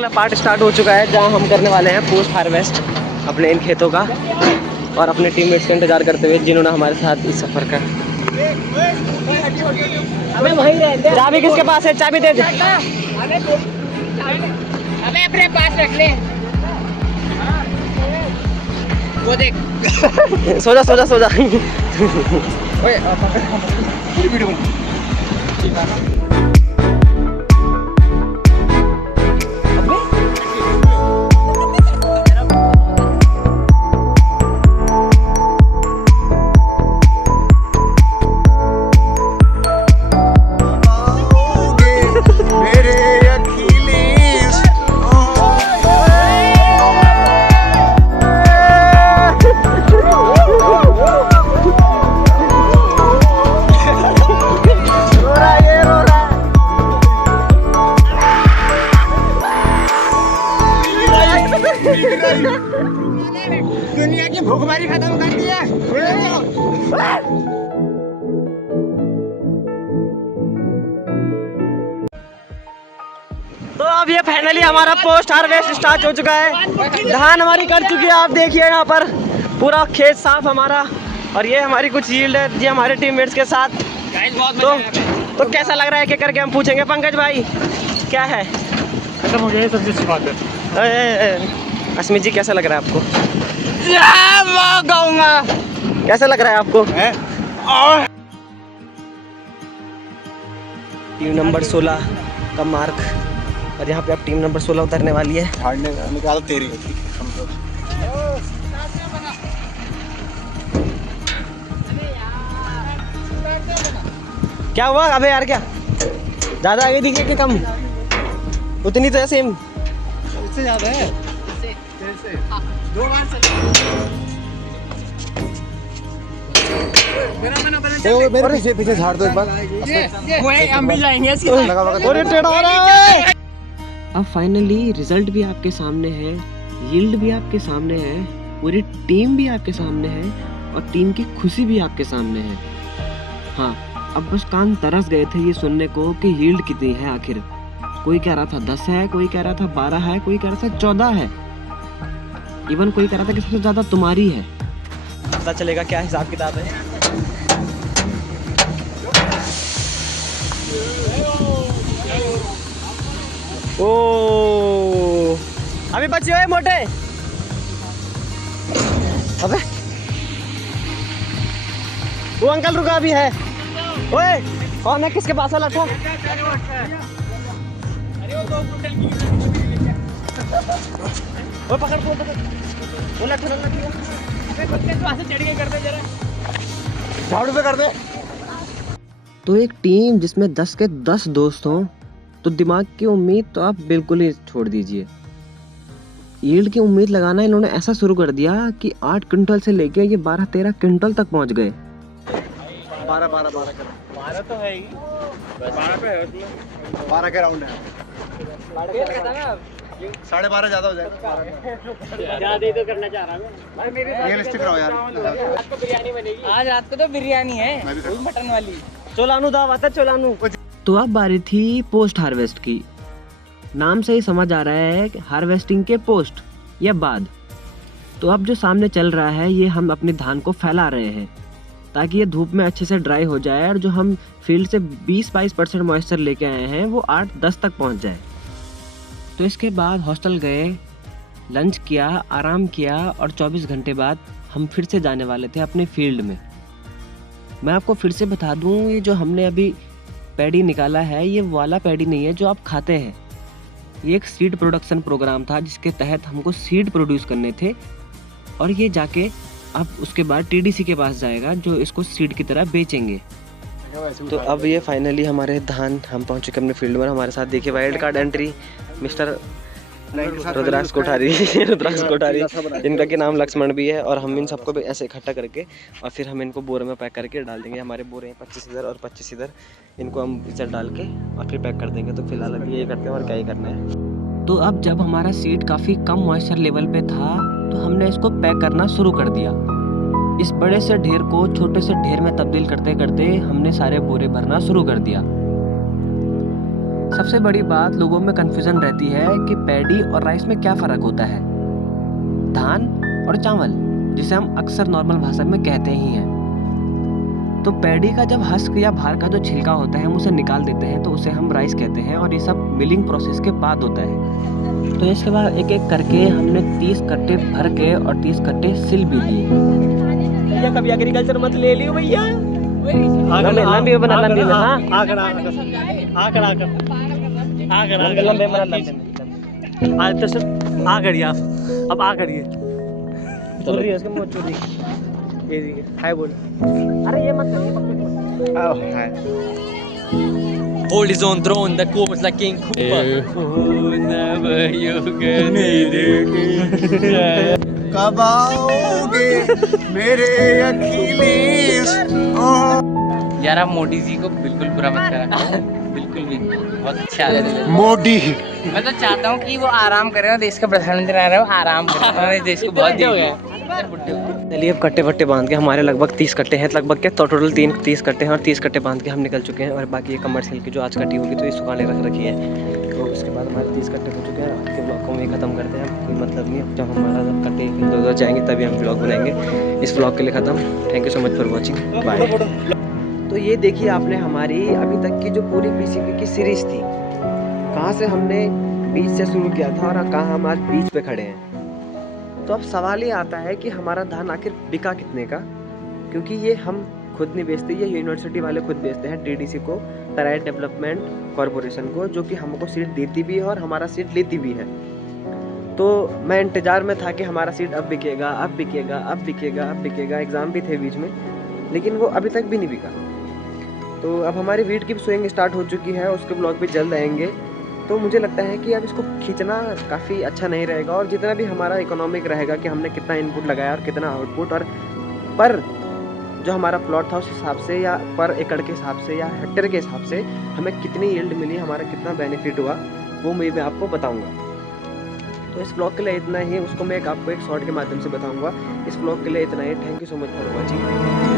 अगला part start हो चुका है जहां हम करने वाले हैं पोस्ट हार्वेस्ट अपने इन खेतों का और अपने टीममेट्स का इंतजार करते हुए जिन्होंने हमारे साथ इस सफर का। चाबी किसके पास है? चाबी दे दे। अबे अपने पास रख ले। वो देख। सो जा सो जा सो जा। दुनिया की भूखमरी खत्म कर दी है। तो अब ये फाइनली हमारा पोस्ट हार्वेस्ट स्टार्ट हो चुका है। धान हमारी कर चुकी है, आप देखिए यहाँ पर पूरा खेत साफ हमारा। और ये हमारी कुछ यील्ड है जी हमारे टीममेट्स के साथ। तो कैसा लग रहा है कि करके हम पूछेंगे पंकज भाई क्या है? खत्म हो गया, सबसे अच्छी बात है। अस्मित जी कैसा लग रहा है आपको? गाऊंगा। कैसा लग रहा है आपको? टीम नंबर 16 का मार्क और यहाँ पे अब टीम नंबर 16 उतरने वाली है। निकाल तेरी क्या हुआ? अबे यार क्या ज्यादा आगे दिखे कि कम? उतनी तो है सेम। इससे ज्यादा है। दो बार मेरे पीछे पीछे झाड़ दो एक बार। हम भी जाएंगे। अब फाइनली रिजल्ट भी आपके सामने है, यील्ड भी आपके सामने है, पूरी टीम भी आपके सामने है और टीम की खुशी भी आपके सामने है। हाँ, अब बस कान तरस गए थे ये सुनने को कि यील्ड कितनी है आखिर। कोई कह रहा था 10 है, कोई कह रहा था 12 है, कोई कह रहा था 14 है, इवन कोई कह रहा था कि सबसे ज्यादा तुम्हारी है। पता चलेगा क्या हिसाब किताब है। ओ अभी बचे हुए मोटे। अबे वो अंकल रुका भी है। ओए कौन है? किसके पास है लट्ठा? वो पकड़ वो लट्ठा झाड़ू पे कर दे। तो एक टीम जिसमें 10 के 10 दोस्त हों तो दिमाग की उम्मीद तो आप बिल्कुल ही छोड़ दीजिए। यील्ड की उम्मीद लगाना इन्होंने ऐसा शुरू कर दिया कि 8 क्विंटल से लेके ये 12-13 क्विंटल तक पहुंच गए। 12 तो है ही। 12 के राउंड है। 12.5 ज्यादा हो जाएगा। ज्यादा ही तो करना चाह रहा मैं। रियलिस्टिक रहो यार। रात को बिरयानी बनेगी। आज रात को तो बिरयानी है, मटन वाली। चोलानू दावत है चोलानू। तो अब बारी थी पोस्ट हार्वेस्ट की। नाम से ही समझ आ रहा है कि हार्वेस्टिंग के पोस्ट या बाद। तो अब जो सामने चल रहा है ये हम अपने धान को फैला रहे हैं ताकि ये धूप में अच्छे से ड्राई हो जाए और जो हम फील्ड से 20-22% मॉइस्चर लेके आए हैं वो 8-10 तक पहुंच जाए। तो इसके बाद हॉस्टल गए, लंच किया, आराम किया और 24 घंटे बाद हम फिर से जाने वाले थे अपने फील्ड में। मैं आपको फिर से बता दूं, ये जो हमने अभी पैडी निकाला है ये वाला पैडी नहीं है जो आप खाते हैं। ये एक सीड प्रोडक्शन प्रोग्राम था जिसके तहत हमको सीड प्रोड्यूस करने थे और ये जाके अब उसके बाद टीडीसी के पास जाएगा जो इसको सीड की तरह बेचेंगे। तो अब ये फाइनली हमारे धान हम पहुंच चुके अपने फील्ड में। हमारे साथ देखिए वाइल्ड कार्ड एंट्री मिस्टर रुद्राक्ष कोठारी जिनका कि नाम लक्ष्मण भी है। और हम इन सबको भी ऐसे इकट्ठा करके और फिर हम इनको बोरे में पैक करके डाल देंगे। हमारे बोरे हैं 25 इधर और 25 इधर, इनको हम इधर डाल के और फिर पैक कर देंगे। तो फिलहाल अभी ये करते हैं और क्या ही करना है। तो अब जब हमारा सीड काफ़ी कम मॉइस्चर लेवल पे था तो हमने इसको पैक करना शुरू कर दिया। इस बड़े से ढेर को छोटे से ढेर में तब्दील करते करते हमने सारे बोरे भरना शुरू कर दिया। सबसे बड़ी बात लोगों में कंफ्यूजन रहती है कि पैडी और राइस में क्या फ़र्क होता है। धान और चावल, जिसे हम अक्सर नॉर्मल भाषा में कहते ही हैं। तो पैडी का जब हस्क या बाहर का जो छिलका होता है हम उसे निकाल देते हैं तो उसे हम राइस कहते हैं, और ये सब मिलिंग प्रोसेस के बाद होता है। तो इसके बाद एक एक करके हमने 30 कट्टे भर के और 30 कट्टे सिल भी दिए। भैया कभी एग्रीकल्चर मत ले लियो भैया। लंबी बना लंबी में। हाँ आज तो सिर्फ आ करिए आप, अब आ करिए। चोरी उसके मुंह चोरी। ये देखिए हाय बोल। अरे ये मत करिए पक्के। आओ हाय। Hold his own throne, the course like King Cooper. Whenever you get near. कब आओगे मेरे अखिलेश। यार आप मोदी जी को बिल्कुल बुरा मत करा, बिल्कुल भी। बहुत अच्छा है मोदी। मैं तो चाहता हूँ कि वो आराम करे और देश का प्रधानमंत्री आ रहा है वो आराम करे, हमारे देश को बहुत हो गया। चलिए अब कट्टे वट्टे बांध के हमारे लगभग 30 कट्टे हैं, लगभग क्या तो टोटल 30 कट्टे हैं, और 30 कट्टे बांध के हम निकल चुके हैं। और बाकी ये कमर्शियल की जो आज कटी होगी तो ये सुखाने रख रखी है। तो उसके बाद हमारे 30 कट्टे हो चुके हैं। आज के ब्लॉग को वहीं ख़त्म करते हैं, कोई मतलब नहीं। जब हमारा कट्टे इधर जाएंगे तभी हम ब्लॉग बनाएंगे। इस ब्लॉग के लिए ख़त्म। Thank you so much for watching, bye. तो ये देखिए आपने हमारी अभी तक की जो पूरी PCP की सीरीज़ थी, कहाँ से हमने बीच से शुरू किया था और कहाँ हम आज बीच पे खड़े हैं। तो अब सवाल ये आता है कि हमारा धान आखिर बिका कितने का, क्योंकि ये हम खुद नहीं बेचते, ये यूनिवर्सिटी वाले खुद बेचते हैं TDC को, तराई डेवलपमेंट कॉरपोरेशन को, जो कि हमको सीट देती भी है और हमारा सीट लेती भी है। तो मैं इंतज़ार में था कि हमारा सीट अब बिकेगा, अब बिकेगा, अब बिकेगा, अब बिकेगा। एग्ज़ाम भी थे बीच में, लेकिन वो अभी तक भी नहीं बिका। तो अब हमारी वीट की सोइंग स्टार्ट हो चुकी है, उसके ब्लॉग भी जल्द आएंगे। तो मुझे लगता है कि अब इसको खींचना काफ़ी अच्छा नहीं रहेगा, और जितना भी हमारा इकोनॉमिक रहेगा कि हमने कितना इनपुट लगाया और कितना आउटपुट, और पर जो हमारा प्लॉट था उस हिसाब से, या पर एकड़ के हिसाब से, या हेक्टेयर के हिसाब से हमें कितनी यील्ड मिली, हमारा कितना बेनिफिट हुआ, वो मैं आपको बताऊँगा। तो इस ब्लॉग के लिए इतना ही, उसको मैं आपको एक शॉर्ट के माध्यम से बताऊँगा। इस ब्लॉग के लिए इतना ही। Thank you so much for watching.